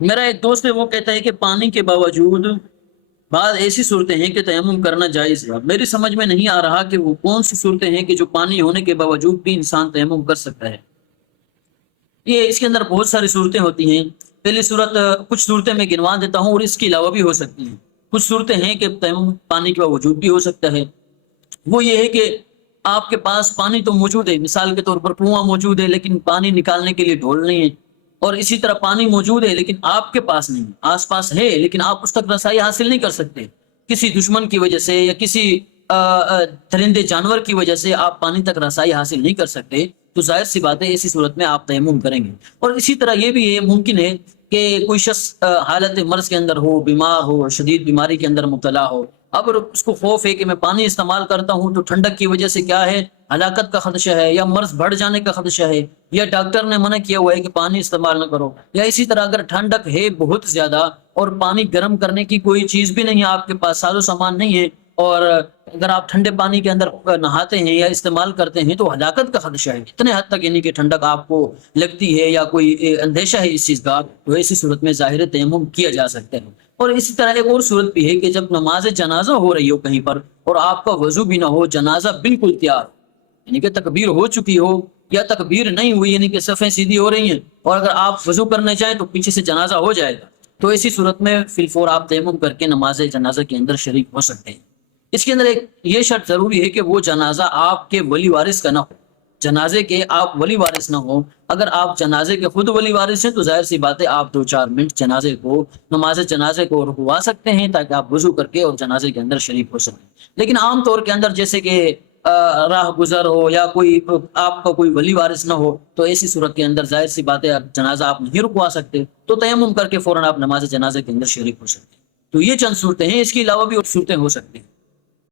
میرا ایک دوست ہے، وہ کہتا ہے کہ پانی کے باوجود بعض ایسی صورتیں ہیں کہ تیمم کرنا جائز ہے۔ میری سمجھ میں نہیں آ رہا کہ وہ کون سی صورتیں ہیں کہ جو پانی ہونے کے باوجود بھی انسان تیمم کر سکتا ہے۔ یہ اس کے اندر بہت ساری صورتیں ہوتی ہیں۔ پہلی صورت، کچھ صورتیں میں گنوا دیتا ہوں اور اس کے علاوہ بھی ہو سکتی ہیں۔ کچھ صورتیں ہیں کہ تیمم پانی کے باوجود بھی ہو سکتا ہے۔ وہ یہ ہے کہ آپ کے پاس پانی تو موجود ہے، مثال کے طور پر کنواں موجود ہے لیکن پانی نکالنے کے لیے ڈھول نہیں ہے، اور اسی طرح پانی موجود ہے لیکن آپ کے پاس نہیں، آس پاس ہے لیکن آپ اس تک رسائی حاصل نہیں کر سکتے، کسی دشمن کی وجہ سے یا کسی درندے جانور کی وجہ سے آپ پانی تک رسائی حاصل نہیں کر سکتے، تو ظاہر سی بات ہے ایسی صورت میں آپ تیمم کریں گے۔ اور اسی طرح یہ بھی ہے، ممکن ہے کہ کوئی شخص حالت مرض کے اندر ہو، بیمار ہو، شدید بیماری کے اندر مبتلا ہو، اب اس کو خوف ہے کہ میں پانی استعمال کرتا ہوں تو ٹھنڈک کی وجہ سے کیا ہے، ہلاکت کا خدشہ ہے یا مرض بڑھ جانے کا خدشہ ہے، یا ڈاکٹر نے منع کیا ہوا ہے کہ پانی استعمال نہ کرو، یا اسی طرح اگر ٹھنڈک ہے بہت زیادہ اور پانی گرم کرنے کی کوئی چیز بھی نہیں ہے آپ کے پاس، ساز و سامان نہیں ہے، اور اگر آپ ٹھنڈے پانی کے اندر نہاتے ہیں یا استعمال کرتے ہیں تو ہلاکت کا خدشہ ہے اتنے حد تک، یعنی کہ ٹھنڈک آپ کو لگتی ہے یا کوئی اندیشہ ہے اس چیز کا، تو ایسی صورت میں ظاہر تیمم کیا جا سکتا ہے۔ اور اسی طرح ایک اور صورت بھی ہے کہ جب نماز جنازہ ہو رہی ہو کہیں پر اور آپ کا وضو بھی نہ ہو، جنازہ بالکل تیار، یعنی کہ تکبیر ہو چکی ہو یا تکبیر نہیں ہوئی، یعنی کہ صفیں سیدھی ہو رہی ہیں، اور اگر آپ وضو کرنے جائیں تو پیچھے سے جنازہ ہو جائے گا، تو ایسی صورت میں فی الفور آپ تیمم کر کے نماز جنازہ کے اندر شریک ہو سکتے ہیں۔ اس کے اندر ایک یہ شرط ضروری ہے کہ وہ جنازہ آپ کے ولی وارث کا نہ ہو، جنازے کے آپ ولی وارث نہ ہو۔ اگر آپ جنازے کے خود ولی وارث ہیں تو ظاہر سی بات ہے آپ 2-4 منٹ جنازے کو، نماز جنازے کو رکوا سکتے ہیں تاکہ آپ وضو کر کے اور جنازے کے اندر شریک ہو سکیں۔ لیکن عام طور کے اندر جیسے کہ راہ گزر ہو یا کوئی آپ کا کوئی ولی وارث نہ ہو، تو ایسی صورت کے اندر ظاہر سی بات ہے جنازہ آپ نہیں رکوا سکتے، تو تیمم کر کے فوراً آپ نماز جنازے کے اندر شریک ہو سکتے ہیں۔ تو یہ چند صورتیں ہیں، اس کے علاوہ بھی اور صورتیں ہو سکتی ہیں۔